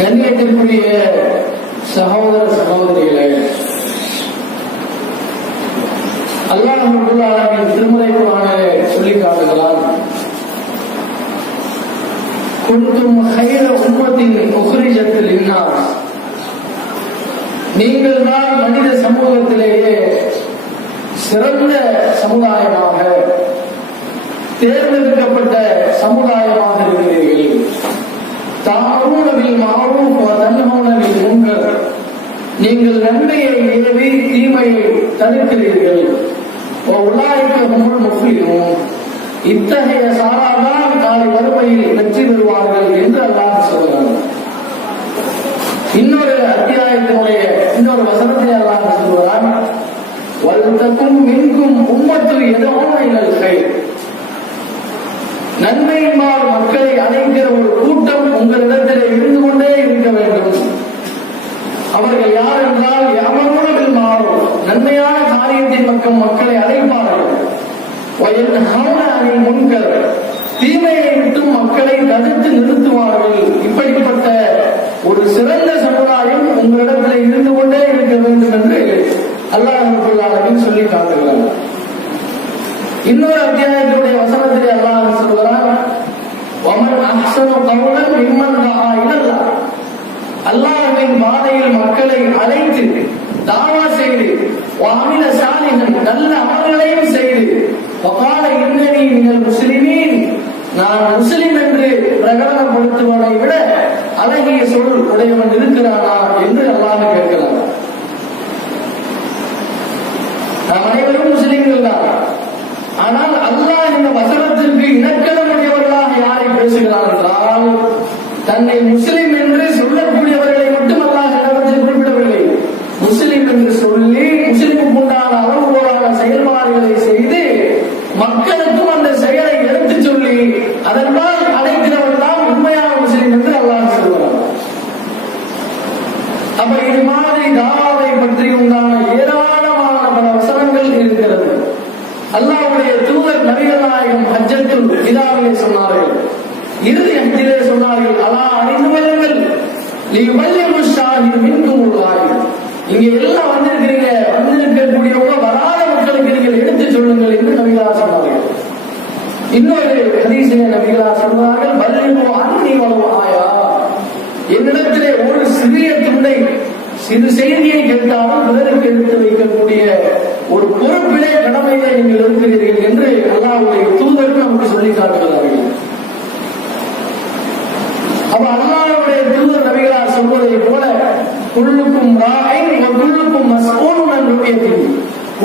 கண்ணியத்திற்குரிய சகோதர சகோதரிகளே, அல்லாஹ் ரப்பல் ஆலமீன் திருமறை குர்ஆனிலே சொல்லி காட்டுகிறார், குன்தும் கைர உம்மத்தின் உக்ரிஜத் லின்னாஸ், நீங்கள் தான் மனித சமூகத்திலேயே சிறந்த சமுதாயமாக தேர்ந்தெடுக்கப்பட்ட சமுதாயமாக இருக்கிறீர்கள். தஅமூன பில் மஅரூஃப் வ தன்ஹூன அனில் முன்கர், நீங்கள் நன்மையை ஏவி தீமையை தடுக்கிறீர்கள். உலாயிக ஹுமுல் முஃப்லிஹூன், இத்தகைய சாராதான் நாளை வறுமையில் வெற்றி பெறுவார்கள் என்று அல்லாஹ் சொல்கிறார். இன்னொரு அத்தியாயத்தினுடைய இன்னொரு வசனத்தை அல்லாஹ் சொல்கிறார், வல்தகும் மின்கும் உம்மத்துன் யதஊன இலல் கைர், நன்மையின்பால் மக்களை அழைக்கிற ஒரு கூட்டம் உங்களிடத்திலே இருந்து கொண்டே இருக்க வேண்டும். அவர்கள் யார் என்றால் யஅமூன பில் மஅரூஃப், நன்மையான காரியத்தின் பக்கம் மக்களை அழைப்பார்கள். வயன்ஹவுன அனில் முன்கர், தீமையை விட்டு மக்களை தடுத்து நிறுத்துவார்கள். இப்படிப்பட்ட ஒரு சிறந்த சமுதாயம் உங்களிடத்தில் இருந்து கொண்டே இருக்க வேண்டும் என்று அல்லாஹ் ரப்பல் ஆலமீன் சொல்லி காட்டுகிறார். இன்னொரு அத்தியாயத்தினுடைய வசனத்திலே அல்லாஹ் சொல்கிறார், வமன் அஹ்ஸனு கௌலன் மிம்மன் தஆ இலல்லாஹ், அல்லாஹ்வின் பாதையில் மக்களை அழைத்து தாவா செய்து வஅமில சாலிஹன், நல்ல அமல்களையும் செய்து வகால இன்னனி மினல் முஸ்லிமீன், நான் முஸ்லிம் என்று பிரகடனப்படுத்துவதை விட அழகிய சொல் உடையவன் இருக்கிறானா என்று அல்லாஹ் கேட்கிறார். நாம் அனைவரும் முஸ்லிம்கள் தான். ஆனால் அல்லாஹ் இந்த வசனத்திற்கு இணக்கணமுடையவர்களாக யாரை பேசுகிறார் என்றால், தன்னை முஸ்லிம் என்று சொல்லக்கூடியவர்களை மட்டும் அல்லாஹ் இடத்தில் குறிப்பிடவில்லை. முஸ்லிம் என்று சொல்லி முஸ்லிமுக்கு உண்டான அளவுகோலான செயல்பாடுகளை செய்து மக்களுக்கும் அந்த செயலை எடுத்துச் சொல்லி அதன்பால் அழைக்கிறவர்கள் தான் உண்மையான முஸ்லிம் என்று அல்லாஹ் சொல்கிறார். அப்ப இது மாதிரி தாவாவை பற்றி உண்டான ஏராளமான பல வசனங்கள் இருக்கிறது. அல்லாஹ்வுடைய தூதர் நபிகள் நாயகம் ஹஜ்ஜத்துல் விதாவிலே சொன்னார்கள், இறுதி ஹஜ்ஜிலே சொன்னார்கள், அலா அறிந்து கொள்ளுங்கள், லியுபல்லிகு ஷாஹிது மின்குமுல் காயித், இங்க எல்லாம் வந்திருக்கிறீங்க, வந்திருக்கக்கூடியவங்க வராத மக்களுக்கு நீங்கள் எடுத்துச் சொல்லுங்கள் என்று நபிகளார் சொன்னார்கள். இன்னொரு ஹதீஸிலே நபிகளார் சொன்னார்கள், பல்லிகு அன்னி வலவ் ஆயா, என்னிடத்திலே ஒரு சிறிய துண்டை சிறு செய்தியை கேட்டாலும் பிறருக்கு எடுத்து வைக்கக்கூடிய ஒரு பொறுப்பிலே கடமையிலே நீங்கள் இருக்கிறீர்கள் என்று அல்லாஹ்வுடைய தூதர் நமக்கு சொல்லி காட்டுகிறார்கள். அப்ப அல்லாஹ்வுடைய தூதர் நபிகளார் சொல்வதை போல, குல்லுக்கும் ராயின் வ குல்லுக்கும் மஸ்ஊலுன் அன் ரஅய்யத்திஹி,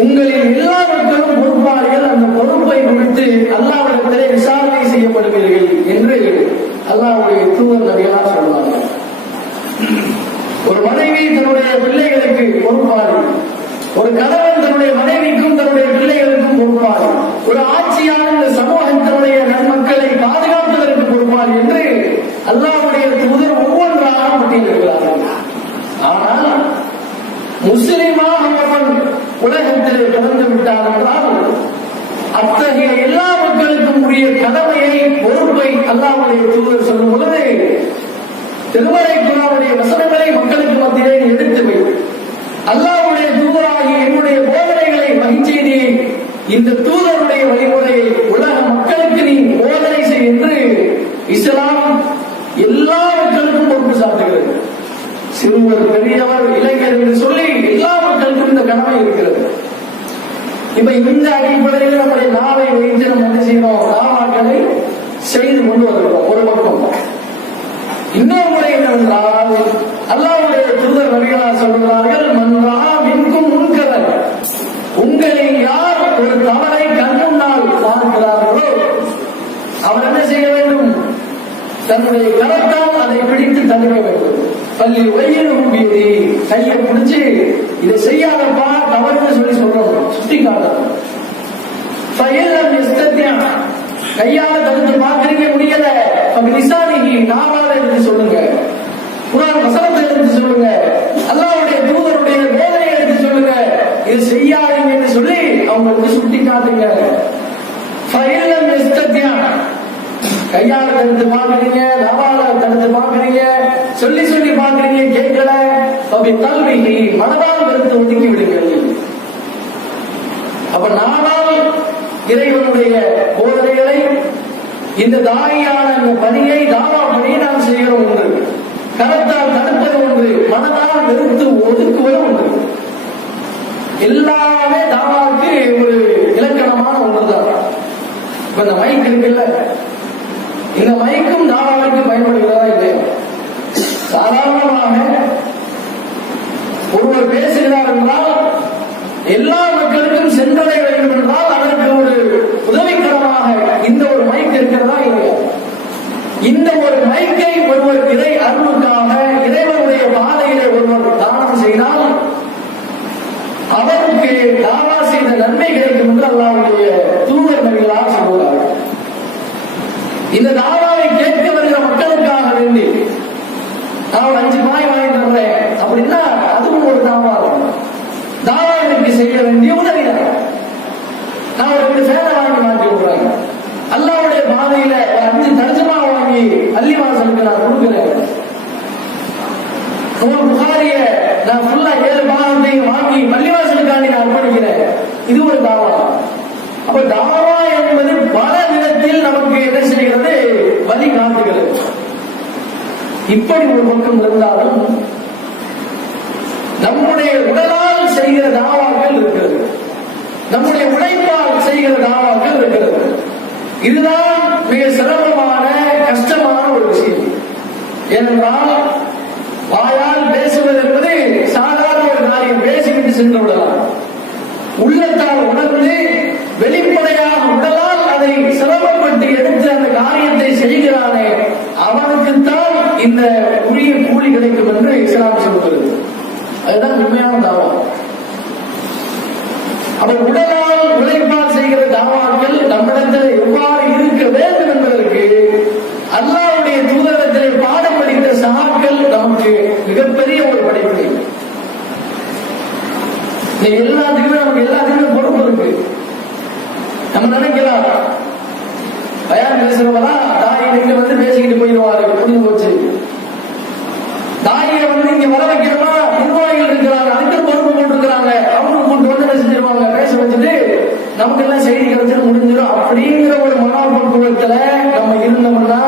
உங்களில் எல்லா மக்களும் பொறுப்பாளிகள், அந்த பொறுப்பை குறித்து அல்லாஹ்விடத்திலே விசாரணை செய்யப்படுவீர்கள் என்று அல்லாஹ்வுடைய தூதர் நபிகளார் சொல்வார்கள். ஒரு மனைவி தன்னுடைய பிள்ளைகளுக்கு பொறுப்பாளி, ஒரு கணவன் தன்னுடைய மனைவிக்கும் தன்னுடைய பிள்ளைகளுக்கும் பொறுப்பாளி, ஒரு ஆட்சியாளர் இந்த சமூகத்தினுடைய நன்மக்களை பாதுகாப்பதற்கு பொறுப்பாளி என்று அல்லாஹ்வுடைய தூதர் ஒவ்வொன்றாக பட்டியலிடுகிறார்கள். ஆனால் முஸ்லிமாக அவன் உலகத்திலே பிறந்து விட்டார் என்றால் அத்தகைய எல்லா மக்களுக்கும் உரிய கடமையை பொறுப்பை அல்லாஹ்வுடைய தூதர் சொல்லும் பொழுது திருமறை குர்ஆனுடைய வசனங்களை மக்களுக்கு மத்தியிலே எடுத்து வை, அல்லாஹ்வுடைய தூதராகிய என்னுடைய போதனைகளை மகிழ்ச்சியை இந்த தூதருடைய வழிமுறையை உலக மக்களுக்கு நீ போதனை செய் என்று இஸ்லாம் எல்லா மக்களுக்கும் பொறுப்பு சாட்டுகிறது. சிறுவர், பெரியவர், இளைஞர் என்று சொல்லி எல்லா மக்களுக்கும் இந்த கடமை இருக்கிறது. இப்ப இந்த அடிப்படையில் நம்முடைய நாவை வைத்து நம்ம என்ன செய்யணும், தாவாக்களை செய்து கொண்டு வருகிறோம் ஒரு பக்கம். இன்னொரு முறை என்னவென்றால் அல்லாஹ்வுடைய தூதர் நபிகளார் சொல்கிறார்கள், மன் ரஆ மின்கும் முன்கரன், உங்களில் யார் ஒரு தவறை கண்முன்னால் பார்க்கிறார்களோ அவர் என்ன செய்ய வேண்டும், தன்னுடைய கரத்தால் அதை பிடித்து தடுக்க வேண்டும். பள்ளி வயிறும் வீதி, கையை பிடிச்சு இதை செய்யாதப்பா தவறுன்னு சொல்லி சொல்றோம், சுட்டி காட்டணும். கையால தடுத்து பார்க்கறீங்க முடியல, லிசானிஹி, நாவால எடுத்து சொல்லுங்க, குர்ஆன் வசனத்தை எடுத்து சொல்லுங்க, அல்லாஹ்வுடைய தூதருடைய போதனையை எடுத்து சொல்லுங்க, இது செய்யாதீங்க என்று சொல்லி அவங்களுக்கு சுட்டி காட்டுங்க. கையால தடுத்து பார்க்கறீங்க, நாவால தடுத்து பார்க்கறீங்க, சொல்லி சொல்லி பாக்குறீங்க, கேட்கல, கல்விக்கு மனதால் வெறுத்து ஒதுக்கி விடுங்கள். அப்ப நானால் இறைவனுடைய போதனைகளை, இந்த தாயான இந்த பணியை, தாவா பணியை நாம் செய்கிறோம் ஒன்று, கரத்தால் தடுப்பது ஒன்று, மனதால் வெறுத்து ஒதுக்குவது ஒன்று. எல்லாமே தாவாவுக்கு ஒரு இலக்கணமான ஒன்றுதான். இப்ப இந்த மைக் இருக்குல்ல, இந்த மைக்கும் தாவாவுக்கு பயன்படுகிறதா இல்லையா? சாதாரணமாக ஒருவர் பேசுகிறார் என்றால் எல்லா மக்களுக்கும் சென்றடைய வேண்டும் என்றால் அதற்கு ஒரு உதவிகரமாக இந்த ஒரு மைக் இருக்கிறதா இல்லையா? இந்த ஒரு மைக்கை ஒருவர் இறை அருளுக்காக இறைவனுடைய பாதையிலே ஒருவர் தானம் செய்தால் அவருக்கு தாவா செய்த நன்மை கிடைக்கும் என்று அல்லாஹ்வுடைய தூதர் நபிகளார் சொல்கிறார்கள். இந்த தாவாவை கேட்க வருகிற மக்களுக்காக வேண்டி நான் 5 ரூபாய் வாங்கி தர்றேன் அப்படின்னா அதுவும் ஒரு தாவா இருக்கும். தாவாவிற்கு செய்ய வேண்டிய உதவிதான். நான் ஒரு 2 சேலை வாங்கி மாற்றி விடுறேன், அல்லாஹ்வுடைய பாதையில 5 தர்ஜமா வாங்கி அள்ளிவாசலுக்கு நான் கொடுக்கிறேன், புகாரிய நான் ஃபுல்லா 7 பாகத்தையும் வாங்கி பள்ளிவாசலுக்காண்டி நான் அர்ப்பணிக்கிறேன், இது ஒரு தாவா. அப்ப தாவா என்பது பல விதத்தில் நமக்கு என்ன செய்கிறது, வழி காட்டுகிறது. இப்படி ஒரு பக்கம் இருந்தாலும் நம்முடைய உடலால் செய்கிற தாவாக்கள் இருக்கிறது, நம்முடைய உழைப்பால் செய்கிற தாவாக்கள் இருக்கிறது. இதுதான் மிக சிரமமான கஷ்டமான ஒரு விஷயம். ஏனென்றால் வாயால் பேசுவது என்பது சாதாரண ஒரு காரியம், பேசிவிட்டு சென்று விடலாம். உள்ளத்தால் உணர்ந்து வெளிப்படையாக உடலால் அதை சிரமப்பட்டு எடுத்து அந்த காரியத்தை செய்கிறானே அவனுக்குத்தான் இந்த உரிய கூலி கிடைக்கும் என்று இஸ்லாம் சொல்கிறது. அதுதான் உண்மையான தாவா. அவர் உடலால் உழைப்பால் செய்கிற தாவாக்கள் நம்மிடத்தில் எவ்வாறு இருக்க வேண்டும் என்பதற்கு அல்லாஹ்வுடைய தூதரத்திலே பாடம் படித்த சஹாக்கள் நமக்கு மிகப்பெரிய ஒரு படைப்பு. எல்லாத்துக்குமே பொறுப்பு இருக்கு. நம்ம நினைக்கலாம் பயான் பேசுறவரா தாயை இங்க வந்து பேசிக்கிட்டு போயிடுவாரு, புரிஞ்சு போச்சு. தாயை வந்து இங்க வர வைக்கிறோமா, நிர்வாகிகள் இருக்கிறாங்க, அதுக்கு பொறுப்பு போட்டுருக்கிறாங்க, அவங்க கூட்டு வந்து என்ன செஞ்சிருவாங்க, பேச வச்சுட்டு நமக்கு எல்லாம் செய்தி கிடைச்சிட்டு முடிஞ்சிடும் அப்படிங்கிற ஒரு மனோபக்குவத்துல நம்ம இருந்தோம்னா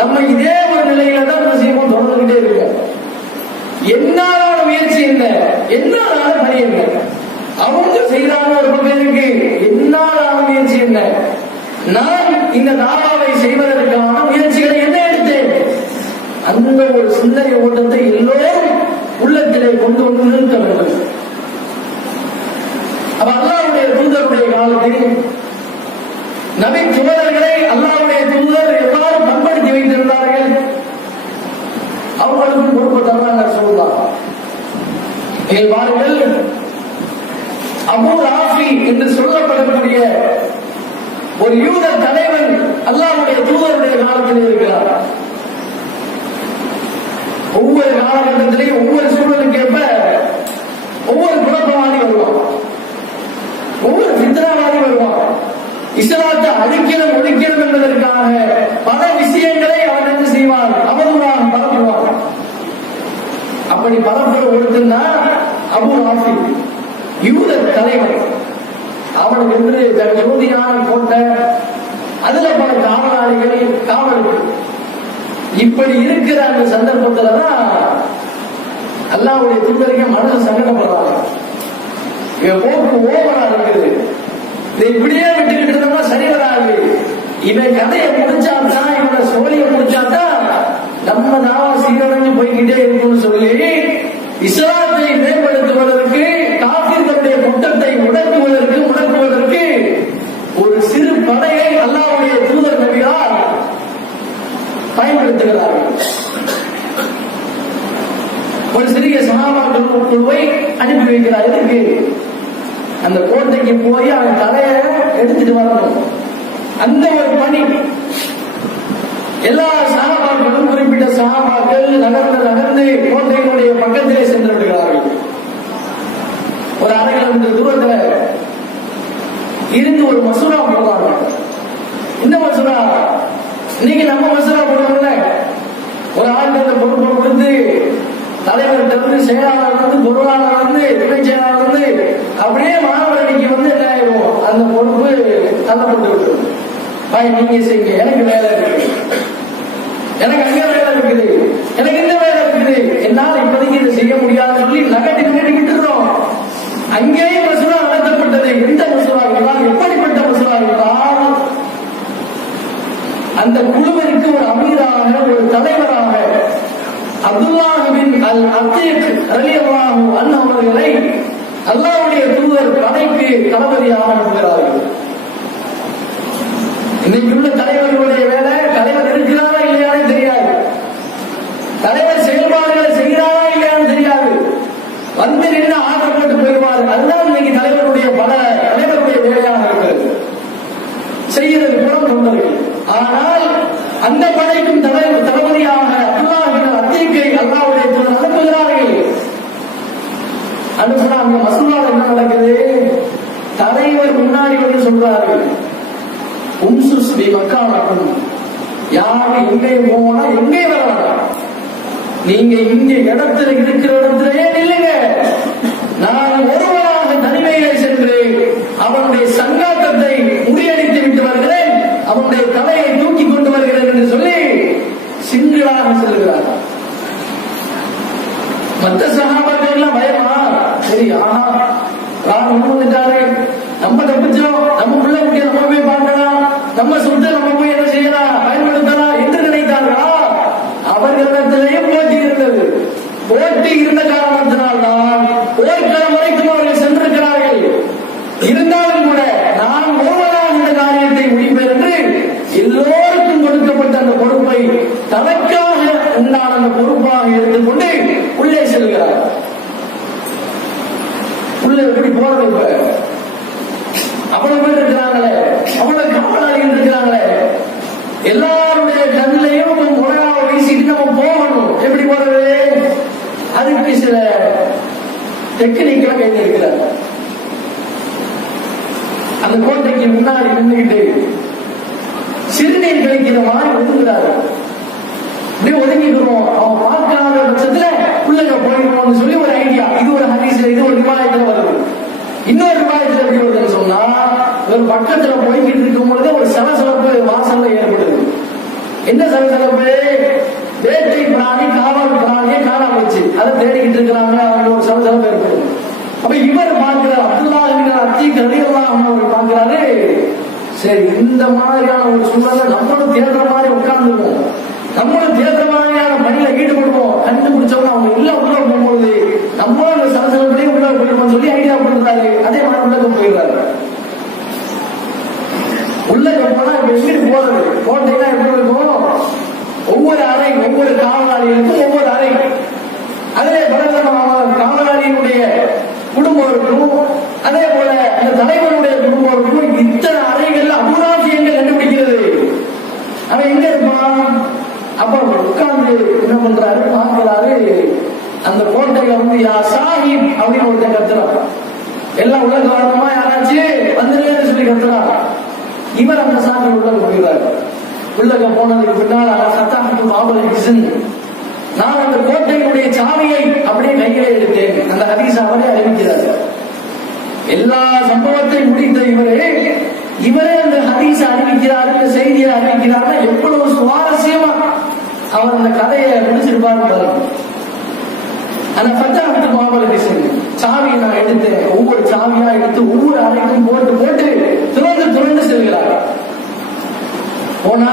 நம்ம இதே ஒரு நிலையில தான் என்ன செய்வோம், தொடர்ந்துகிட்டே இருக்கோம். என்னாலான முயற்சி என்ன, என்னாலான பணி என்ன, அவங்க செய்யறாங்க ஒரு பக்கம் இருக்கு, என்னாலான முயற்சி என்ன, நான் இந்த தாவாவை செய்வதற்கான முயற்சிகளை என்ன எடுத்தேன், அந்த ஒரு சிந்தனை ஓட்டத்தை எல்லோரும் உள்ளத்திலே கொண்டு வந்து நிறுத்த வேண்டும். அப்ப அல்லாஹ்வுடைய தூதருடைய காலத்தில் நபி தூதர்களை அல்லாஹ்வுடைய தூதர் எவ்வாறு பண்படுத்தி வைத்திருந்தார்கள், அவர்களுக்கு பொறுப்பு தந்தாங்க சொல்லலாம். பாருங்கள், அபூ ராஃபி என்று சொல்லப்படக்கூடிய ஒரு யூத தலைவன் அல்லாஹ்வுடைய தூதருடைய காலத்தில் இருக்கிறார். ஒவ்வொரு காலகட்டத்திலேயும் ஒவ்வொரு சூழலுக்கு ஏற்ப ஒவ்வொரு குழப்பவாதி வருவான், ஒவ்வொரு பித்ராவாதி வருவான். இஸ்லாத்தை அழிக்கணும் ஒழிக்கணும் என்பதற்காக பல விஷயங்களை அவன் என்ன செய்வான், அவதூறாக பரப்புவான். அப்படி பரப்புற ஒருத்தன்னா அபூ ராஃபி, யூத தலைவர். அவனுக்கு என்று ஜோதியான கோட்டை, அதுல பல காவலாளிகள் காவலுக்கு. இப்படி இருக்கிற அந்த சந்தர்ப்பத்துலதான் அல்லாஹ்வுடைய தூதருக்கு மனசு சங்கடப்படுறாங்க. இவன் போக்கு ஓவரா இருக்குது, இதை இப்படியே விட்டுக்கிட்டு இருந்தோம்னா சரி வராது, இவன் கதையை முடிச்சாத்தான், இவனை சோழியை முடிச்சாத்தான் நம்ம தாவா சீரடைஞ்சு போய்கிட்டே இருக்கும்னு சொல்லி இஸ்லாத்தை மேம்படுத்துவதற்கு, காஃபிர்களுடைய குற்றத்தை முடக்குவதற்கு ஒரு சிறு படையை அல்லாஹ்வுடைய தூதர் நபியார் பயன்படுத்துகிறார்கள். ஒரு சிறிய சஹாபாக்கள் குழுவை அனுப்பி வைக்கிறார். எதுக்கு? அந்த கோட்டைக்கு போய் அவன் தலையை எடுத்துட்டு வரணும். அந்த ஒரு பணி எல்லா சஹாபாக்களும், குறிப்பிட்ட சஹாபாக்கள் நகர்ந்து கோட்டையினுடைய பக்கத்திலே சென்று விடுகிறார்கள். ஒரு 1/2 கிலோமீட்டர் தூரத்துல இருந்து ஒரு மசூரா போடுறாங்க. இந்த மசூரா இன்னைக்கு நம்ம மசூரா போடுறோம்ல, ஒரு நாள் அந்த பொறுப்பை கொடுத்து தலைவர்கிட்ட இருந்து செயலாளர் வந்து பொருளாளர் வந்து துணை செயலாளர் வந்து அப்படியே மாணவரணிக்கு வந்து என்ன ஆயிடும், அந்த பொறுப்பு தள்ளப்பட்டு விட்டுரும். நீங்க செய்யுங்க, எனக்கு வேலை இருக்கு, எனக்கு அங்க வேலை இருக்குது, எனக்கு இந்த வேலை இருக்குது, என்னால் இப்போதைக்கு இதை செய்ய முடியாதுன்னு சொல்லி நகட்டி விட்டுறோம். அங்கேயும் மசூரா நடத்தப்பட்டது. எந்த மசூரா என்றால், எப்படிப்பட்ட மசூரா என்றால், அந்த குழுவிற்கு ஒரு அமீராக, ஒரு தலைவராக அப்துல்லாஹ் பின் அல் அத்தீக் ரலியல்லாஹு அன்ஹு அவர்களை அல்லாஹ்வுடைய தூதர் படைக்கு தளபதியாக அனுப்புகிறார்கள். இன்னைக்கு உள்ள தலைவர்களுடைய வேலை, தலைவர் இருக்கிறாரா இல்லையானே தெரியாது, தலைவர் செயல்பாடுகளை செய்கிறாரா இல்லையான்னு தெரியாது, வந்து நின்று ஆர்டர் போட்டு போயிடுவார். அதுதான் இன்னைக்கு தலைவருடைய தலைவருடைய வேலையாக இருக்கிறது, செய்கிறது புறம் தொண்டர்கள். ஆனால் அந்த படைக்கும் தளபதியாக அல்லாஹ் பின் அத்தீக்கை அல்லாஹ்வுடைய தூதர் அனுப்புகிறார்கள். அனுப்புனா அங்க மசூரால என்ன நடக்குது, தலைவர் முன்னாடி வந்து சொல்றார்கள், உம்சுஸ் பி மக்கானக்கும், யாரு எங்கே போனா எங்கே வரலாம், நீங்க இங்க இடத்துல இருக்கிற இடத்திலேயே நில்லுங்க, நான் ஒருவராக தனிமையிலே சென்று அவனுடைய சங்காத்தத்தை முறியடித்து விட்டு வருகிறேன், அவனுடைய தலையை தூக்கி கொண்டு வருகிறேன் என்று சொல்லி சிங்களாக செல்கிறார். மற்ற சகாபாக்கள் எல்லாம் பயமா, சரி ஆஹா ராம் வந்துட்டாரு, நம்ம தப்பிச்சோம், நம்ம உள்ள குட்டியை நம்ம போய் பார்க்கலாம், நம்ம சொத்தை நம்ம போய் என்ன செய்யலாம், பயன்படுத்தலாம் என்று நினைத்தார்களா? அவர்களிடத்திலேயும் போட்டி இருந்தது. போட்டி இருந்த காரணத்தினால்தான் போர்க்களம் வரைக்கும் அவர்கள் சென்றிருக்கிறார்கள். இருந்தாலும் கூட நான் ஒருவராக இந்த காரியத்தை முடிப்பேன் என்று எல்லோருக்கும் கொடுக்கப்பட்ட அந்த பொறுப்பை தனக்காக உண்டான அந்த பொறுப்பாக எடுத்துக்கொண்டு உள்ளே செல்கிறார். உள்ளே எப்படி போறது? இப்ப அவ்வளவு பேர் இருக்கிறாங்களே, அவ்வளவு காவலாளிகள் இருக்கிறாங்களே, எல்லாருடைய கண்ணிலையும் முறையாக வீசிட்டு நம்ம போகணும். எப்படி போறது? அதுக்கு சில டெக்னிக்கெல்லாம் கையில் இருக்கிறார். அந்த கோட்டைக்கு முன்னாடி நின்றுகிட்டு சிறுநீர் கழிக்கிற மாதிரி ஒதுங்குறாரு. அப்படியே ஒதுங்கிக்கிறோம், அவன் பார்க்காத பட்சத்துல உள்ளங்க போயிடணும்னு சொல்லி ஒரு ஐடியா. இது ஒரு ஹதீஸ்ல, இது ஒரு ரிவாயத்துல வருது. இன்னொரு ரிவாயத்துல எப்படி வருதுன்னு சொன்னா, ஒரு பக்கத்துல போய்கிட்டு இருக்கும் பொழுது ஒரு சலசலப்பு வாசல்ல ஏற்படுது. என்ன சலசலப்பு? வேட்டை பிராணி காவல் பிராணியை காணாம வச்சு அதை தேடிக்கிட்டு இருக்கிறாங்க, அவங்க ஒரு சலசலப்பு ஏற்படுது. அப்ப இவர் பார்க்கிறார், அப்துல்லாஹ் அத்தீக் ரலியல்லாஹு அன்ஹு அவர் பார்க்கிறாரு, சரி இந்த மாதிரியான ஒரு சூழலை நம்மளும் தேடுற மாதிரி உட்கார்ந்துருவோம், நம்மளும் தேடுற மாதிரியான பணியில ஈடுபடுவோம், கண்டுபிடிச்சவங்க அவங்க இல்ல உள்ள போகும்போது நம்மளும் அந்த சலசலத்திலேயே உள்ள போயிடுவோம் சொல்லி ஐடியா பண்றாரு. அதே மாதிரி உள்ளக போயிடுறாரு. உள்ளக போனா இப்ப எங்கிட்டு போறது? கோட்டைனா எப்படி இருக்கும்? ஒவ்வொரு அறை, ஒவ்வொரு காவலாளிகளுக்கும் ஒவ்வொரு அறை, அதே பலவிதமான காவலாளியினுடைய குடும்பம் இருக்கும், அதே போல அந்த தலைவருடைய குடும்பம் இருக்கும். இத்தனை அறைகள் அபூராசியங்கள் கண்டுபிடிக்கிறது. அவன் எங்க இருப்பான்? அப்ப உட்கார்ந்து என்ன பண்றாரு, பார்க்கிறாரு, அந்த கோட்டையில வந்து யா சாஹிப் அப்படின்னு ஒருத்தன் கத்துறான். எல்லாம் உலக வரணுமா, யாராச்சும் வந்துருன்னு சொல்லி கத்துறான். இவர் அந்த சாமி உள்ள போகிறார். உள்ளக போனதுக்கு பின்னால் நான் அந்த கோட்டையினுடைய சாவியை அப்படியே கையிலே எடுத்தேன். அந்த ஹதீஸ் அவரே அறிவிக்கிறார். எல்லா சம்பவத்தையும் முடித்த இவரே அந்த ஹதீஸ் அறிவிக்கிறார், இந்த செய்தியை அறிவிக்கிறார். எவ்வளவு சுவாரஸ்யமா அவர் அந்த கதையை முடிச்சிருப்பாரு பாருங்க. அந்த பத்தாண்டு மாவட்ட சாவியை நான் எடுத்தேன், ஒவ்வொரு சாவியா எடுத்து ஒவ்வொரு அறைக்கும் போட்டு போட்டு துறந்து செல்கிறார். போனா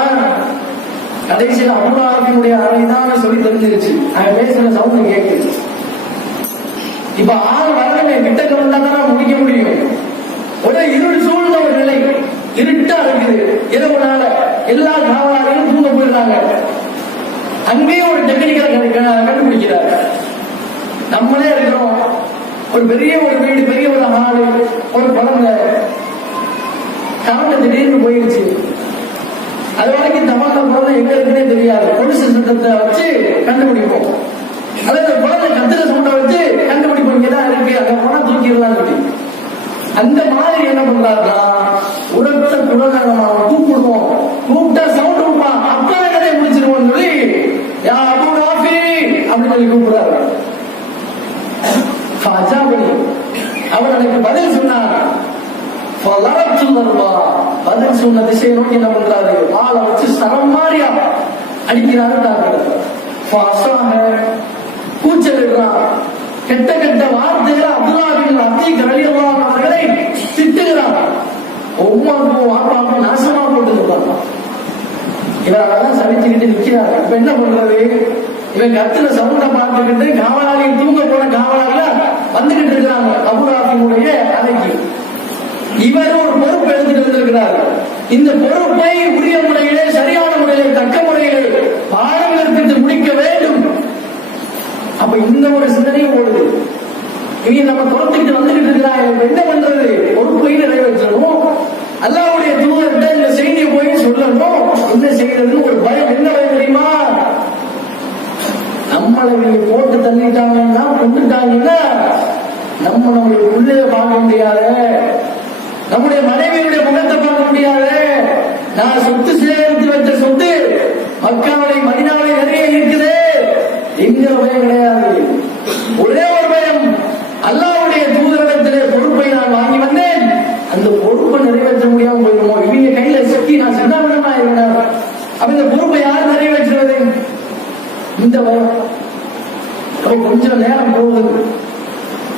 கடைசியில் அபூராவினுடைய அறைதான் சொல்லி தெரிஞ்சிருச்சு. அவன் பேசுற சவுண்ட் கேட்குது. இப்ப ஆள் வரவே கிட்டக்க வந்தாதான் முடிக்க முடியும். ஒரு இருள் சூழ்ந்த ஒரு நிலை, இருட்டா இருக்குது. இரவுனால எல்லா காவலாளிகளும் தூங்க போயிருந்தாங்க. அங்கேயே ஒரு டெக்னிக்கல் கண்டுபிடிக்கிறார். நம்மளே இருக்கிறோம், ஒரு பெரிய ஒரு வீடு, பெரிய ஒரு ஆளு, ஒரு குழந்தை, கரண்ட் திடீர்னு போயிருச்சு. அது வரைக்கும் தமிழ்ல குழந்தை எங்க இருக்குன்னே தெரியாது. பொலிஸ் சட்டத்தை வச்சு கண்டுபிடிப்போம், அல்லது குழந்தை கத்திர சவுண்டை வச்சு கண்டுபிடிப்போம். இங்கதான் இருக்கு, அங்க போனா தூக்கிடலாம் சொல்லி. அந்த மாதிரி என்ன பண்றாருன்னா, உரத்த குழந்தை நம்ம கூப்பிடுவோம், கூப்பிட்டா சவுண்ட் விடுவான், அப்பா கதையை முடிச்சிருவோம் சொல்லி யா அபூரா அப்படின்னு சொல்லி கூப்பிடுறாரு. அவர் எனக்கு பதில் சொன்னார். பதில் சொன்ன திசையை நோக்கி என்ன பண்றாரு, ஆளை வச்சு சரம் மாறியா அடிக்கிறாரு. கூச்சலிடுறான், கெட்ட கெட்ட வார்த்தைகளை அப்துல்லாஹின் அத்தீக் ரலியல்லாஹு அவர்களை திட்டுகிறார். ஒவ்வொருக்கும் வாப்பாக்கும் நாசமா போட்டு இவர் அதான் சமைச்சுக்கிட்டு நிக்கிறார். இப்ப என்ன பண்றது, இவன் கத்துல சவுண்ட பார்த்துக்கிட்டு காவலாளியை தூங்க போன காவலாளில வந்துகிட்டு இருக்கிறாங்க அபூராபினுடைய அறைக்கு. இவர் ஒரு பொறுப்பு எடுத்துட்டு வந்திருக்கிறார். இந்த பொறுப்பை உரிய முறையிலே, சரியான முறையிலே, தக்க முறையிலே பாடம் கற்பித்து முடிக்க வேண்டும். அப்ப இந்த ஒரு சிந்தனையும் ஓடுது. இவங்க நம்ம துரத்துக்கிட்டு வந்துகிட்டு இருக்கிறாங்க, என்ன பண்றது, பொறுப்பை நிறைவேற்றணும், அல்லாஹ்வுடைய தூதர்கிட்ட இந்த செய்தியை போய் சொல்லணும். என்ன செய்யறதுன்னு ஒரு பயம். என்ன பயம் தெரியுமா, நம்மளை நீங்க போட்டு தள்ளிட்டாங்கன்னா, கொண்டுட்டாங்கன்னா நம்மளுடைய உள்ளே பார்க்க முடியாத, நம்முடைய மனைவியுடைய முகத்தை பார்க்க முடியாத, நான் சொத்து சேர்த்து வச்ச சொத்து மக்காவை மதீனாவை நிறைய இருக்குது என்கிற பயம் கிடையாது. ஒரே ஒரு பயம், அல்லாஹ்வுடைய தூதரிடத்திலே பொறுப்பை நான் வாங்கி வந்தேன், அந்த பொறுப்பை நிறைவேற்ற முடியாம போயிருமோ, இவங்க கையில சிக்கி நான் சின்னமா இருக்கிறேன், அப்ப இந்த பொறுப்பை யார் நிறைவேற்றுவது, இந்த பயம். அப்ப கொஞ்சம் நேரம் போகுது,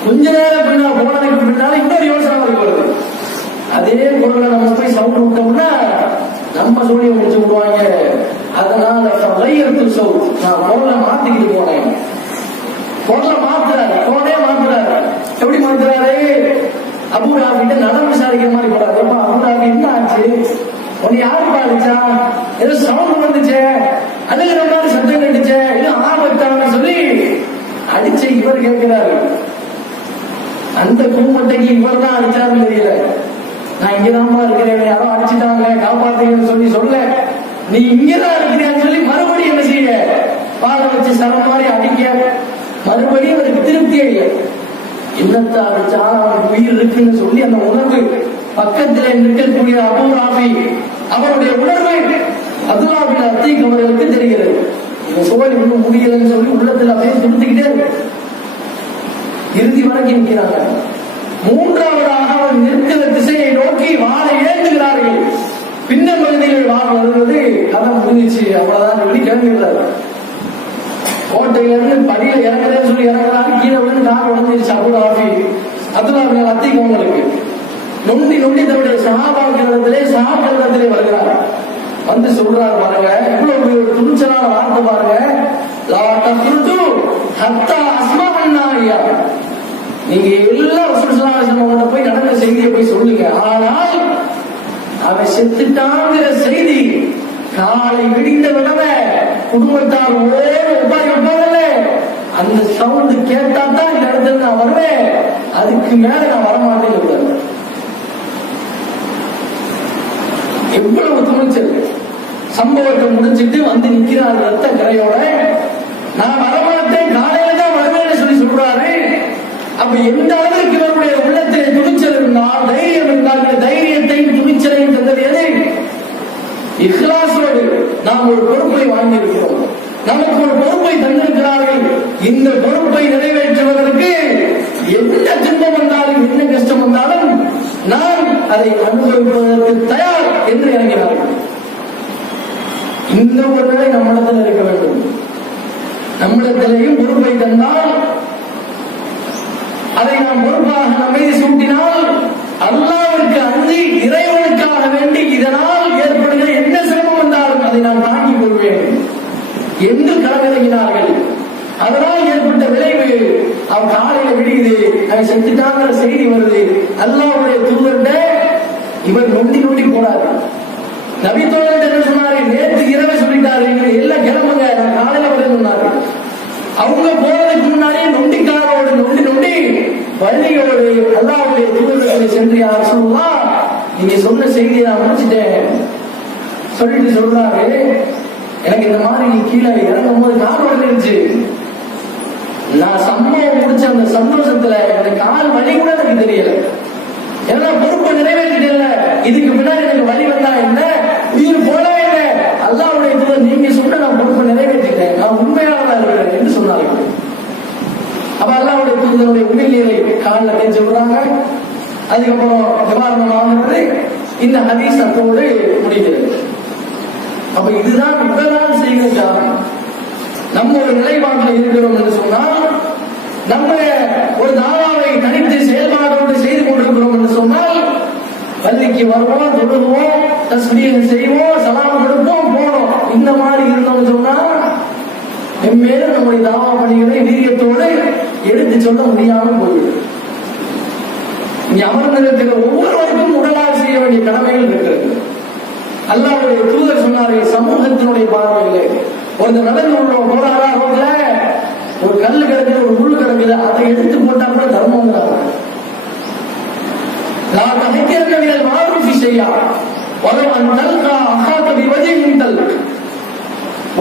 கொஞ்ச நேரம் போனதுக்கு பின்னால இன்னொரு யோசனை வருது. அதே பொருளை நம்ம போய் சவுண்ட் விட்டோம்னா நம்ம சூழியை முடிச்சு விடுவாங்க. அதனால நான் பொருளை மாத்திக்கிட்டு போனேன். பொருளை மாத்துறாரு, போனே மாத்துறாரு. எப்படி மாத்துறாரு, அபூராபிட்ட நலம் விசாரிக்கிற மாதிரி போறாரு. அபூராபி என்ன ஆச்சு, உன்னை யாரு பாடிச்சா, ஏதோ சவுண்ட் வந்துச்சே, அழுகிற மாதிரி சத்தம் கட்டுச்சே, ஏதோ ஆபத்தான்னு சொல்லி அடிச்ச இவர் கேட்கிறாரு. அந்த குடும்பத்தைக்கு இவர் தான் அடிச்சாருன்னு தெரியல. நான் இங்கதான் இருக்கிறேன், யாரோ அடிச்சுட்டாங்க காப்பாத்துங்கன்னு சொல்லி சொல்ல, நீ இங்கதான் இருக்கிறேன்னு சொல்லி மறுபடியும் என்ன செய்ய, பாலை வச்சு சரம் மாதிரி அடிக்க, மறுபடியும் அவருக்கு திருப்தியே இல்லை. என்னத்தை அடிச்சாலும் அவனுக்கு உயிர் இருக்குன்னு சொல்லி அந்த உணர்வு பக்கத்தில் நிற்கக்கூடிய அபூராபி அவருடைய உணர்வு அப்துல்லாஹின் அத்தீக் அவர்களுக்கு தெரிகிறது. இந்த சோழி இன்னும் முடியலன்னு சொல்லி உள்ளத்தில் அப்படியே துடுத்துக்கிட்டே இருக்கு. இறுதி வரைக்கும் நிற்கிறாங்க. மூன்றாவதாக அவர் நிற்கிற திசையை நோக்கி வாழை ஏந்துகிறார்கள். பின்ன பகுதியில் வாழ் வருவது கதை முடிஞ்சிச்சு, அவ்வளவுதான் சொல்லி கிளம்பிடுறாரு. கோட்டையில இருந்து படியில இறங்குறேன்னு சொல்லி இறங்குறாரு, கீழே விழுந்து கார் உடஞ்சிருச்சு அபூராபி அப்துல்லாஹின் அத்தீக் அவங்களுக்கு. நொண்டி நொண்டி தன்னுடைய சஹாபாக்களிடத்திலே வருகிறார். வந்து சொல்றாரு, பாருங்க இவ்வளவு ஒரு துணிச்சலான வார்த்தை பாருங்க, லா தஃப்ருது ஹத்தா அஸ்மஅன்னாயா, நீங்க எல்லா ரசூல் ஸல்லல்லாஹு அலைஹி வஸல்லம் போய் நடந்த செய்தியை போய் சொல்லுங்க, ஆனால் அவன் செத்துட்டாங்கிற செய்தி காலை விடிந்த விடவே குடும்பத்தார் உபாதிப்பாங்கல்ல, அந்த சவுண்ட் கேட்டா தான் இந்த இடத்துல நான் வருவேன், அதுக்கு மேல நான் வரமாட்டேன். எவ்வளவு துணிச்சல். சம்பவத்தை முடிச்சுட்டு வந்து நிக்கிறார் ரத்த கரையோட, நான் வரமாட்டேன் காலையில தான் வருவேன்னு சொல்லி சொல்றாரு. அப்ப எந்த அளவுக்கு இவருடைய உள்ளத்திலே துணிச்சல் இருந்தால், தைரியம் இருந்தால், இந்த தைரியத்தையும் துணிச்சலையும் தந்தது எது, இஹ்லாஸோடு நாம் ஒரு பொறுப்பை வாங்கியிருக்கிறோம், நமக்கு ஒரு பொறுப்பை தந்திருக்கிறார்கள். இந்த பொறுப்பை நிறைவேற்றுவதற்கு எந்த துன்பம் வந்தாலும் என்ன கஷ்டம் வந்தாலும் நான் அதை அனுபவிப்பதற்கு தயார் என்று இறங்கினார்கள். இந்த ஒரு நிலை நம்மிடத்தில் இருக்க வேண்டும். நம்மிடத்திலேயும் பொறுப்பை தந்தால், அதை நாம் பொறுப்பாக நம்மை சூட்டினால், அல்லாஹ்விற்கு அஞ்சி இறைவனுக்காக வேண்டி இதனால் ஏற்படுகிற என்ன சிரமம் வந்தாலும் அதை நான் தாங்கிக் கொள்வேன் என்று களமிறங்கினார்கள். அதனால் ஏற்பட்ட விளைவு, அவன் காலையில விடுகிறது, அவன் செத்துட்டாங்கிற செய்தி வருது. அல்லாஹ்வுடைய தூதர்கிட்ட இவர் நொண்டி நொண்டி போனார். நபி தோழர் என்ன சொன்னாரு, நேற்று இரவே சொல்லிட்டாரு, எல்லாம் கிளம்புங்க நான் காலையில வரேன்னு சொன்னாரு. அவங்க போறதுக்கு முன்னாடியே நொண்டிக்காரோடு நொண்டி நொண்டி பள்ளியோடு அல்லாஹ்வுடைய தூதர்களை சென்று யார் சொல்லுவா, நீங்க சொன்ன செய்தியை நான் முடிச்சுட்டேன் சொல்லிட்டு சொல்றாரு, எனக்கு இந்த மாதிரி நீ கீழே இறங்கும் போது கால் வலிருச்சு, நான் சம்பவம் முடிச்ச அந்த சந்தோஷத்துல எனக்கு கால் வலி கூட எனக்கு தெரியல, ஏன்னா பொறுப்பை நிறைவேற்றிட்டேன்ல, இதுக்கு பின்னாடி எனக்கு வலி வந்தா என்ன, உயிர் போனா என்ன, அல்லாஹ்வுடைய தூதர் நீங்க சொன்ன நான் பொறுப்பை நிறைவேற்றிட்டேன், நான் உண்மையானதா இருக்கிறேன் என்று சொன்னாங்க. தூதருடைய உமிழ் நீரை காலில் தேய்ச்சி விடுறாங்க. அதுக்கப்புறம் நிவாரணம் ஆகிறது. இந்த ஹதீஸ் அத்தோடு முடிகிறது. அப்ப இதுதான் முதலால் செய்கிற தியாகம். நம்ம ஒரு நிலைப்பாட்டில் இருக்கிறோம் என்று சொன்னால், நம்ம ஒரு தாவாவை தனித்து செயல்பாட்டோடு செய்து கொண்டிருக்கிறோம் என்று சொன்னால், பள்ளிக்கு வருவோம், தொழுவோம், தஸ்பீஹ் செய்வோம், சலாம் கொடுப்போம், போனோம். இந்த மாதிரி இருந்தோம்னு சொன்னா எம்மேலும் நம்முடைய தாவா பணிகளை வீரியத்தோடு எடுத்து சொல்ல முடியாமல் போய்விடும். இங்க அமர்ந்திருக்கிற ஒவ்வொருவருக்கும் உடலால் செய்ய வேண்டிய கடமைகள் இருக்கிறது. அல்லாஹ்வுடைய தூதர் சொன்னார்கள், சமூகத்தினுடைய பார்வையிலே ஒருத்தர் நடந்து போறாரா, ரோட்ல ஒரு கல் கிடக்குது, ஒரு முள் கிடக்குது, அதை எடுத்து போட்டா கூட தர்மம் தான். நான் அனைத்தியர்கள் மாறும் செய்யா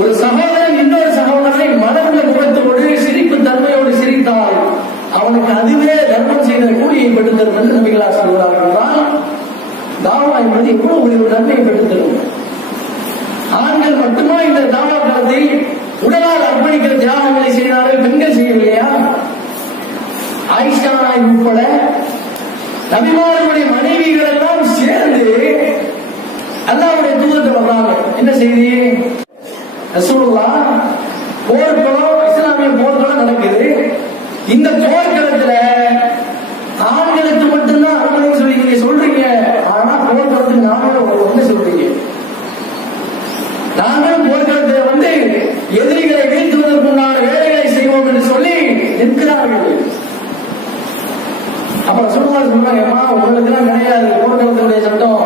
ஒரு சகோதரன் இன்னொரு சகோதரனை மலர்ந்த முகத்தோடு சிரிப்பு தன்மையோடு சிரித்தால் அவனுக்கு அதுவே தர்மம் செய்த கூலியை பெற்றுத்தரும் என்று நபிகளார் சொல்கிறார்கள். என்றால் தாவா என்பது எவ்வளவு ஒரு நன்மையை பெற்றுத்தரும். ஆண்கள் மட்டுமா இந்த தாவா காலத்தை உடலால் அர்ப்பணிக்கிற தியாகங்களை செய்தார்கள், பெண்கள் செய்யவில்லையா? ஆயிஷா உட்பட நபிமார்களுடைய மனைவிகள் எல்லாம் சேர்ந்து அல்லாஹ்வுடைய தூதர் வர்றாங்க. என்ன செய்தி? ரசூலுல்லாஹ் போர்க்களம், இஸ்லாமிய போர்க்களம் நடக்குது. இந்த போர்க்களத்துல ஆண்களுக்கு மட்டும்தான் அனுமதி சொல்லி நீங்க சொல்றீங்க. ஆனா போர்க்களத்துக்கு நாங்களும் என்ன சொல்றீங்க? நாங்களும் போர்க்களத்துல எதிரிகளை வீழ்த்துவதற்குண்டான வேலைகளை செய்வோம் என்று சொல்லி நிற்கிறார்கள். அப்புறம் சொல்றாங்க, உங்களுக்கு எல்லாம் கிடையாது போர்க்களத்தினுடைய சட்டம்,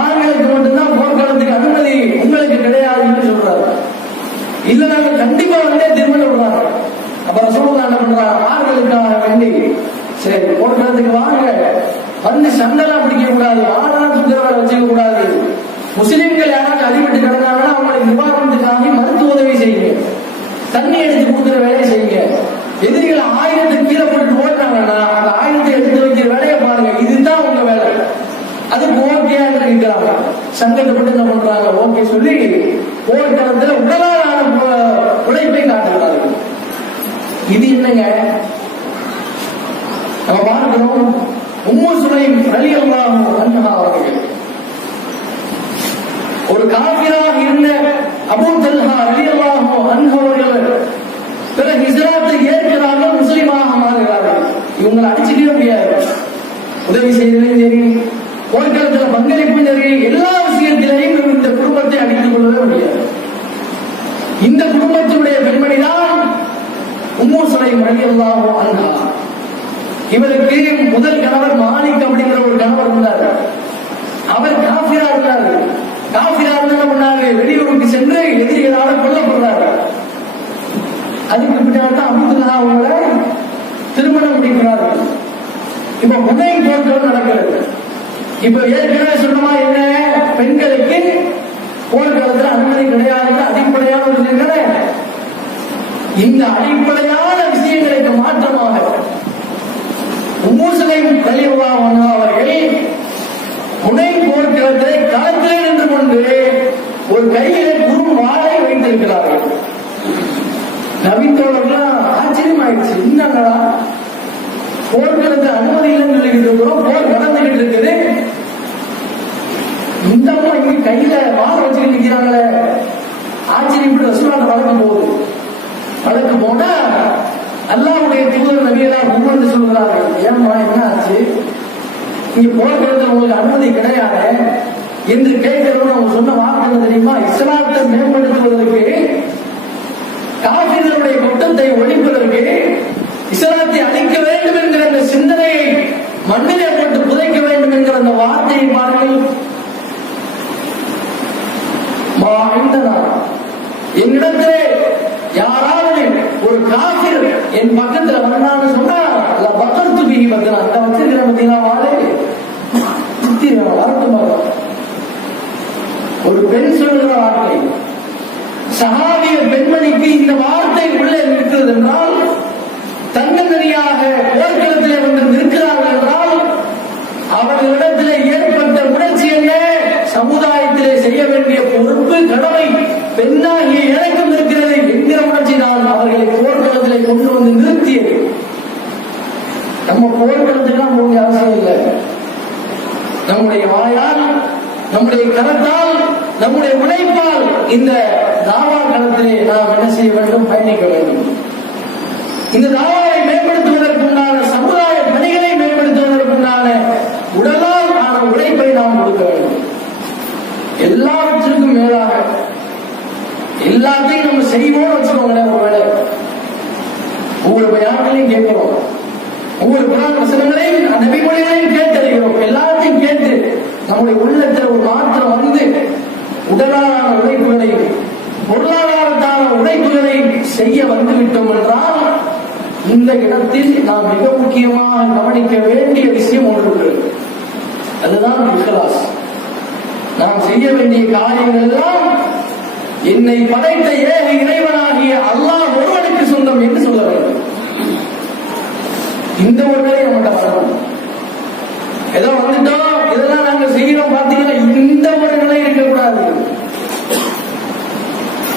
ஆண்களுக்கு மட்டும்தான் போர்க்களத்துக்கு அனுமதி, உங்களுக்கு கிடையாது என்று சொல்றாரு. இல்ல நாங்க கண்டிப்பா திருமணம் விடுறாங்க. அப்புறம் சொல்லுங்க என்ன பண்றாங்க, ஆண்களுக்காக வேண்டி சரி போர்க்களத்துக்கு வாங்க, சண்டெல்லாம் பிடிக்க கூடாது, ஆடெல்லாம் சுந்தரவாட வச்சுக்க கூடாது, முஸ்லிம்கள் யாராவது அடிபட்டு கிடந்தாங்கன்னா அவங்களுக்கு நிவாரணத்துக்காக மருத்துவ உதவி செய்யுங்க, தண்ணி எடுத்து கொடுக்குற வேலையை செய்யுங்க. எதிரிகள் ஆயுதத்தை கீழே போட்டு போட்டாங்கன்னா அந்த ஆயுதத்தை எடுத்து வைக்கிற வேலையை பாருங்க, இதுதான் உங்க வேலை. அதுக்கு ஓகேயா இருக்கிறாங்க. சங்கடப்பட்டு என்ன பண்றாங்க, ஓகே சொல்லி போர்க்களத்துல உடலான உழைப்பை காட்டுகிறார்கள். இது என்னங்க நம்ம பார்க்கிறோம். உம்மு சுலைம் ரலியல்லாஹு அன்ஹா அவர்கள் ஒரு காபிராக இருந்த அபூ தல்ஹா ரலியல்லாஹு அன்ஹு அவர்கள் பிறகு இஸ்லாத்தை ஏற்கிறார்கள், முஸ்லிமாக மாறுகிறார்கள். இவங்களை அடிச்சுக்கவே முடியாது. உதவி செய்வதும் சரி, போர்க்களத்தில் பங்களிப்பும் சரி, எல்லா விஷயத்திலையும் இந்த குடும்பத்தை அடித்துக் கொள்ளவே முடியாது. இந்த குடும்பத்தினுடைய பெண்மணிதான் உம்மு சுலைம் ரலியல்லாஹு அன்ஹா. இவருக்கு முதல் கணவர் மாலிக் அப்படிங்கிற ஒரு கணவர் இருந்தார். அவர் காஃபிரா இருந்தார். காஃபிரா என்ன பண்ணாரு, வெளியூருக்கு சென்று எதிரிகளால் கொல்லப்படுறாரு. அதுக்கு பின்னாடி தான் அபூதல்லா அவங்களை திருமணம் முடிக்கிறார்கள். இப்ப ஹுனைன் போர்க்களம் நடக்கிறது. இப்ப ஏற்கனவே சொன்னமா என்ன, பெண்களுக்கு போர்க்களத்தில் அனுமதி கிடையாது, அடிப்படையான ஒரு விஷயம். இந்த அடிப்படையான விஷயங்களுக்கு மாற்றமாக உம்மு சுலைம் ரலியல்லாஹு அன்ஹா அவர்கள் ஹுனைன் போர்க்களத்தை களத்திலே நின்று கொண்டு ஒரு கையிலே குறும் வாளை வைத்திருக்கிறார்கள். நபித்தோழர்கள்லாம் ஆச்சரியமாயிடுச்சு. என்னங்களா போர்க்களத்தை அனுமதி இல்லைன்னு சொல்லிக்கிட்டு இருக்கிறோம், போர் நடந்துகிட்டு இருக்குது, இந்த அம்மா இங்க கையில வாழ வச்சுக்கிட்டு நிற்கிறாங்களே, ஆச்சரியப்பட்டு ரசூலுல்லாஹ் வழக்கு போனா அல்லாஹ்வுடைய தூதர் நபியெல்லாம் முன்வந்து சொல்கிறார்கள், ஏம்மா என்ன ஆச்சு, இங்க போர்க்களத்தில் உங்களுக்கு அனுமதி கிடையாது என்று கேட்கிறவங்க அவங்க சொன்ன வார்த்தை என்ன தெரியுமா, இஸ்லாத்தை மேம்படுத்துவதற்கு, காஃபிர்களுடைய குற்றத்தை ஒழிப்பதற்கு, இஸ்லாத்தை அழிக்க வேண்டும் என்கிற அந்த சிந்தனையை மண்ணிலே போட்டு புதைக்க வேண்டும் என்கிற அந்த வார்த்தையை பாருங்கள். என்னிடத்திலே யாராவது ஒரு காஃபிர் என் பக்கத்துல வந்தான்னு சொன்னா பக்கத்து பீகி பத்தினா அந்த வச்சிருக்கிற பத்தினா வாழை வரட்டும். ஒரு பெண் சொல்லுகிற வார்த்தை, சஹாபிய பெண்மணிக்கு இந்த வார்த்தை உள்ளே இருக்கிறது என்றால், தன்னந்தனியாக போர்க்களத்திலே வந்து நிற்கிறார்கள் என்றால் அவர்களிடத்திலே ஏற்பட்ட உணர்ச்சி என்ன, சமுதாயத்திலே செய்ய வேண்டிய பொறுப்பு கடமை பெண்ணாகிய எனக்கும் இருக்கிறது என்கிற உணர்ச்சி தான் அவர்களை போர்க்களத்திலே கொண்டு வந்து நிறுத்தியது. நம்முடைய கரத்தால், நம்முடைய உழைப்பால் இந்த தாவா களத்திலே நாம் என்ன செய்ய வேண்டும்? பயணிக்க வேண்டும். இந்த தாவாவை மேம்படுத்துவதற்குண்டான சமுதாய பணிகளை மேம்படுத்துவதற்குண்டான உடலால் ஆன உழைப்பை நாம் கொடுக்க வேண்டும். எல்லாவற்றிற்கும் மேலாக எல்லாத்தையும் நம்ம செய்வோம்னு வச்சுக்கோங்களேன். ஒரு வேலை ஒவ்வொரு பயான்களையும் கேட்கிறோம், ஒவ்வொரு குர்ஆன் வசனங்களையும் நபிமொழிகளையும் கேட்டறிகிறோம். எல்லாத்தையும் கேட்டு நம்முடைய உள்ளத்தில் ஒரு மாற்றம் வந்து உடலான உழைப்புகளையும் பொருளாதாரத்தான உழைப்புகளையும் செய்ய வந்துவிட்டோம் என்றால் இந்த இடத்தில் நாம் மிக முக்கியமாக கவனிக்க வேண்டிய விஷயம் ஒன்று இருக்கிறது. அதுதான் இக்லாஸ். நாம் செய்ய வேண்டிய காரியங்கள் எல்லாம் என்னை படைத்த ஏக இறைவனாகிய அல்லாஹ் ஒருவனுக்கு சொந்தம் என்று சொல்ல வேண்டும். இந்த ஒரு வேலை நம்மகிட்ட வரணும். ஏதோ வந்துட்டோம், இதெல்லாம் நாங்க செய்யறோம் பாத்தீங்கன்னா, இந்த ஒரு நிலை இருக்கக்கூடாது.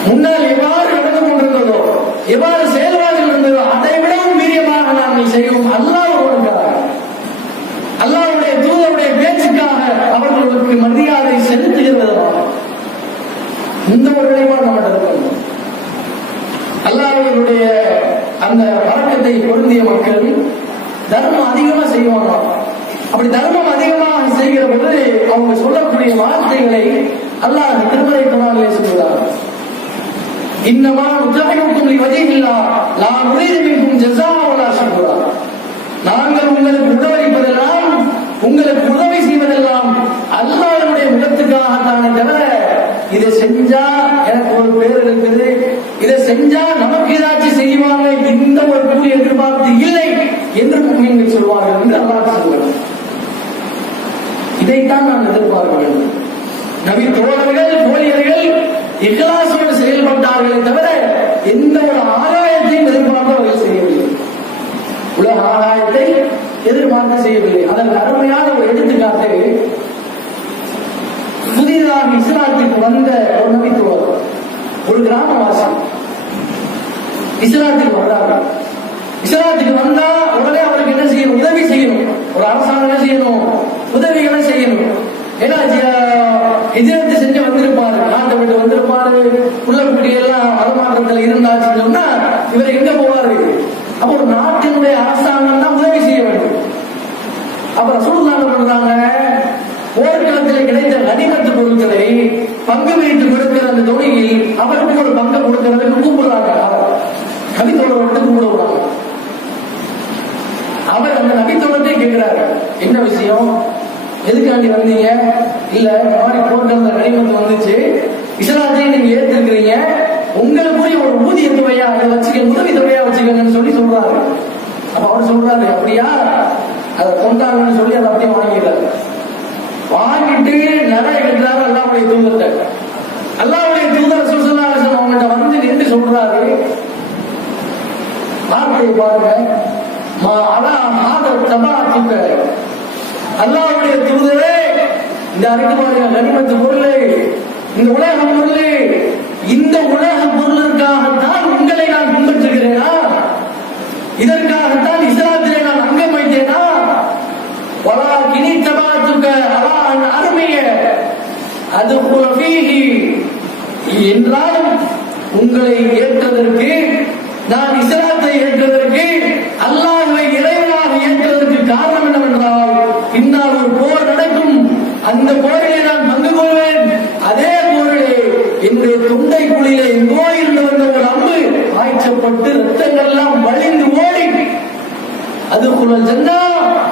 முன்னால் எவ்வாறு நடந்து கொண்டிருந்ததோ, எவ்வாறு செயல்பாடுகள் இருந்ததோ அதை விடவும் வீரியமாக நாங்கள் செய்வோம். அல்லாஹ் ஒருவனுக்காக, அல்லாஹ்வுடைய தூதருடைய பேச்சுக்காக அவர்களுக்கு மரியாதை செலுத்துகிறதாக இந்த ஒரு நிலைப்பாடு நம்மகிட்ட இருக்கணும். அல்லாஹ்வுடைய அந்த வழக்கத்தை பொருந்திய மக்கள் தர்மம் அதிகமா செய்வாங்க. அப்படி தர்மம் அதிகமாக செய்கிற பொழுது அவங்க சொல்லக்கூடிய வார்த்தைகளை அல்லாஹ் திருமறை குர்ஆனிலே சொல்கிறார். இன்னமா நுஜாஹிதுக்கும் லிவஜிஹில்லாஹ் லா நுரீது மின்கும் ஜஸாஅ வலா ஷுக்ரா. நாங்கள் உங்களுக்கு உதவிப்பதெல்லாம், உங்களுக்கு உதவி செய்வதெல்லாம் அல்லாஹ்வுடைய முகத்துக்காகத்தானே தவிர இதை செஞ்சா எனக்கு ஒரு பேர் இருக்குது, இதை செஞ்சா நமக்கு ஏதாச்சும் செய்வாங்க, இந்த ஒரு கூலி எதிர்பார்த்து இல்லை என்று முஃமின்கள் சொல்வார்கள் என்று அல்லாஹ் சொல்கிறார். இதைத்தான் நான் எதிர்பார்க்க வேண்டும். நபி தோழர்கள், தோழியர்கள் இக்லாஸோடு செயல்பட்டார்களே தவிர எந்த ஒரு ஆதாயத்தையும் எதிர்பார்த்து அவர்கள் செய்யவில்லை. உலக ஆதாயத்தை எதிர்பார்த்து செய்யவில்லை. அதற்கு அருமையான ஒரு எடுத்துக்காட்டு, புதிதாக இஸ்லாத்துக்கு வந்த ஒரு நபி தோழர், ஒரு கிராமவாசி இஸ்லாத்துக்கு வந்தார்கள். இஸ்லாத்துக்கு வந்தா உடனே அவருக்கு என்ன செய்யணும்? உதவி செய்யணும். ஒரு அரசாங்கம் என்ன செய்யணும்? உதவிகளை செய்யணும். ஏன்னா ஹிஜ்ரத் செஞ்சு வந்திருப்பாரு, நாட்டை விட்டு வந்திருப்பாரு, உள்ள குடியெல்லாம் மதமாற்றத்தில் இருந்தாச்சுன்னு சொன்னா இவர் எங்க போவாரு? அப்ப ஒரு நாட்டினுடைய அரசாங்கம் தான் உதவி செய்ய வேண்டும். அப்ப ரசூலுல்லாஹ் என்ன பண்றாங்க? போர்க்களத்தில் கிடைத்த கனிமத்து பொருட்களை பங்கு வைத்து கொடுக்கிற அந்த தொழிலில் அவருக்கு ஒரு பங்கு கொடுக்கிறதுக்கு கூப்பிடுறாங்க. நபித்தோழர்கிட்ட கூப்பிடுறாங்க. அவர் அந்த நபித்தோழர்கிட்ட கேட்கிறாரு, என்ன விஷயம், எதுக்காண்டி வந்தீங்க? இல்ல இந்த மாதிரி போர்க்களத்துல கனிமத்து வந்துச்சு, இஸ்லாத்தையும் நீங்க ஏற்றிருக்கிறீங்க, உங்களுக்குரிய ஒரு ஊதிய தொகையா அதை வச்சுக்க, உதவி தொகையா வச்சுக்கங்கன்னு சொல்றாரு. அப்ப அவர் சொல்றாரு, அப்படியா, அதை கொண்டாங்கன்னு சொல்லி அதை அப்படியே வாங்கிடுறாரு. வாங்கிட்டு நிறைய கேட்கிறாரு அல்லாஹ்வுடைய தூதர்கிட்ட. அல்லாஹ்வுடைய தூதர் ஸல்லல்லாஹு அலைஹி வஸல்லம் அவங்கள்ட்ட வந்து நின்று சொல்றாரு, வார்த்தையை பாருங்க, மா அலா ஹாத தபாத்துக, அல்லாஹ்வுடைய தூதரே, இந்த அறிக்கை கனிமத்து பொருளே, இந்த உலக பொருளே, இந்த உலக பொருளுக்காகத்தான் உங்களை நான் பின்பற்றுகிறேனா? இதற்காகத்தான் இஸ்லாத்திலே நான் அங்கம் வைத்தேனா? வலா கினி தபாத்துக அலா அன் அருமைய அது ஃபீஹி, என்றாலும் உங்களை ஏற்றதற்கு, நான் இஸ்லாத்தை ஏற்றதற்கு, அல்லாஹ்வை இறைவனாக ஏற்றதற்கு காரணம் என்னவென்றால், பின்னால் ஒரு போர் நடக்கும், அந்த போரிலே நான் பங்கு கொள்வேன். அதே போரிலே என்னுடைய தொண்டை குழியிலே எங்கோ இருந்து வந்த ஒரு அம்பு பாய்ச்சப்பட்டு ரத்தங்கள் எல்லாம் வழிந்து ஓடி அது குலல் ஜன்னா,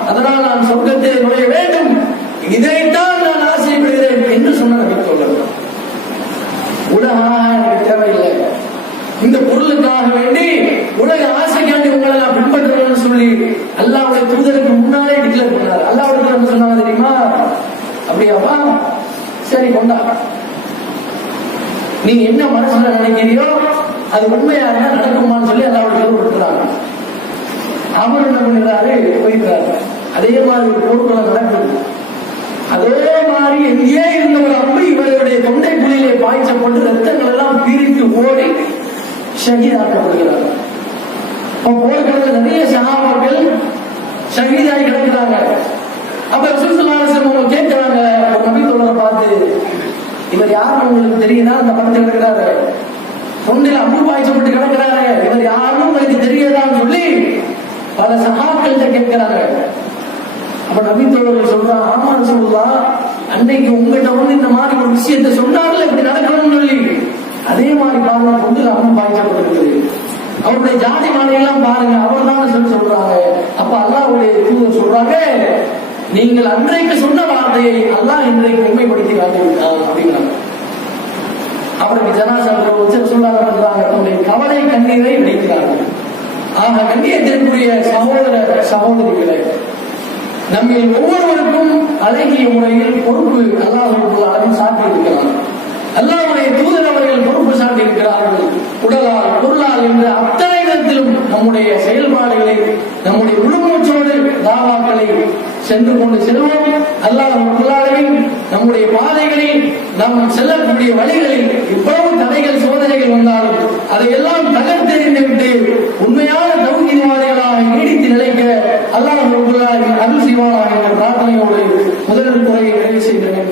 அதனால் நான் சொர்க்கத்தை நுழைய வேண்டும், இதைத்தான் நான் ஆசைப்படுகிறேன் என்று சொன்ன நபி தோழர். உலக எனக்கு தேவையில்லை, இந்த பொருளுக்காக வேண்டி உலக ஆசைக்காண்டி உங்களை நான் பின்பற்றுவேன்னு சொல்லி அல்லாஹ்வுடைய தூதருக்கு முன்னாலே டிக்ளேர் பண்ணார். அல்லாஹ்வுடைய தூதர் சொன்னாங்க தெரியுமா? அப்படியாப்பா, சரி கொண்டா, நீ என்ன மனசுல நினைக்கிறியோ அது உண்மையா இருந்தா நடக்குமான்னு சொல்லி அல்லாஹ்வுடைய தூதர் கொடுக்குறாங்க. அவர் என்ன பண்ணுறாரு? போயிடுறாரு. அதே மாதிரி ஒரு போர்க்களம் நடக்குது. அதே மாதிரி எங்கேயே இருந்த ஒரு அம்பு இவர்களுடைய தொண்டை குழியிலே பாய்ச்சப்பட்டு ரத்தங்கள் எல்லாம் பிரித்து ஓடி ஷஹீதாக்கப்படுகிறார். போர்க்களத்தில் நிறைய சஹாபாக்கள் ஷஹீதாகி கிடக்கிறாங்க. அப்ப ரசூலுல்லாஹி ஸல்லல்லாஹு அலைஹி வஸல்லம் கேட்கிறாங்க ஒரு நபி தோழரை பார்த்து, இவர் யாருன்னு உங்களுக்கு தெரியுதா? அந்த படத்தில் இருக்கிறாரு, தொண்டில் அம்பு பாய்ச்சப்பட்டு கிடக்கிறாரு, இவர் யாருன்னு உங்களுக்கு தெரியாதான்னு சொல்லி பல சகாக்கள்கிட்ட கேட்கிறாங்க. அப்ப நபி தோழர்கள் சொல்றாங்க, ஆமா ரசூலுல்லாஹ், அன்னைக்கு உங்ககிட்ட வந்து இந்த மாதிரி ஒரு விஷயத்தை சொன்னார்ல இப்படி நடக்கணும்னு சொல்லி, அதே மாதிரி பாருங்க தொண்டில் அம்பு பாய்ச்சப்பட்டிருக்கு, அவருடைய ஜாதி மாலையெல்லாம் பாருங்க, அவர் தான் சொல்லி சொல்றாங்க. அப்ப அல்லாஹ்வுடைய தூதர் சொல்றாங்க, நீங்கள் அன்றைக்கு சொன்ன வார்த்தையை அல்லாஹ் இன்றைக்கு உண்மைப்படுத்தி காட்டிவிட்டார் அப்படிங்கிறாங்க. அவருக்கு ஜனாசா சொல்றாங்க, தன்னுடைய கவலை கண்ணீரை விடைக்கிறார்கள். ஆக கண்ணியத்திற்குரிய சகோதர சகோதரிகளை, நம்மில் ஒவ்வொருவருக்கும் அழகிய முறையில் பொறுப்பு அல்லாஹ் சாட்டி இருக்கிறார். அல்லாஹ்வுடைய தூதர் அவர்கள் பொறுப்பு சாட்டி இருக்கிறார்கள். உடலால் பொருளால் என்ற அத்தனை விதத்திலும் நம்முடைய செயல்பாடுகளை, நம்முடைய உள்மூச்சோடு தாவாக்களை சென்று கொண்டு செல்வோம். அல்லாஹ் நம்முடைய பாதைகளில், நாம் செல்லக்கூடிய வழிகளில் இவ்வளவு தடைகள் சோதனைகள் வந்தாலும் அதையெல்லாம் தகர்த்தெறிந்துவிட்டு உண்மையான தௌஹீத்வாதிகளாக நீடித்து நிலைக்க அல்லாஹ் அருள் செய்வானாக என்ற பிரார்த்தனையோடு முதல் குறையை நிறைவு செய்கிறேன்.